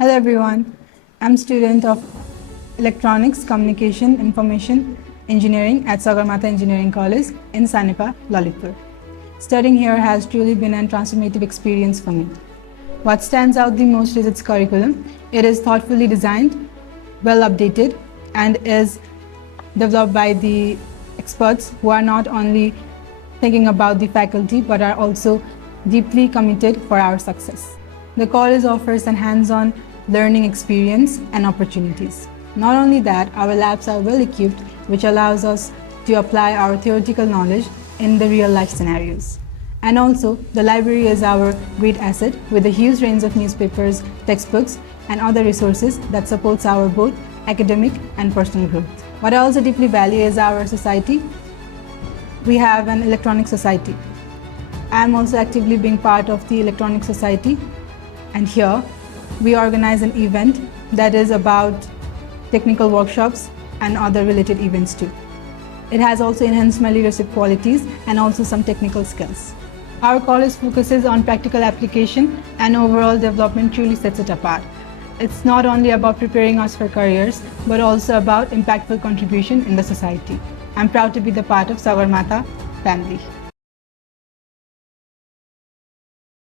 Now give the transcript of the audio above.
Hello everyone, I'm student of Electronics, Communication, Information Engineering at Sagarmatha Engineering College in Sanipa, Lalitpur. Studying here has truly been a transformative experience for me. What stands out the most is its curriculum. It is thoughtfully designed, well updated, and is developed by the experts who are not only thinking about the faculty but are also deeply committed for our success. The college offers a hands-on learning experience and opportunities. Not only that, our labs are well equipped, which allows us to apply our theoretical knowledge in the real-life scenarios. And also, the library is our great asset with a huge range of newspapers, textbooks, and other resources that supports our both academic and personal growth. What I also deeply value is our society. We have an electronic society. I am also actively being part of the electronic society, and here we organize an event that is about technical workshops and other related events too. It has also enhanced my leadership qualities and also some technical skills. Our college focuses on practical application and overall development truly sets it apart. It's not only about preparing us for careers, but also about impactful contribution in the society. I'm proud to be the part of Sagarmatha family.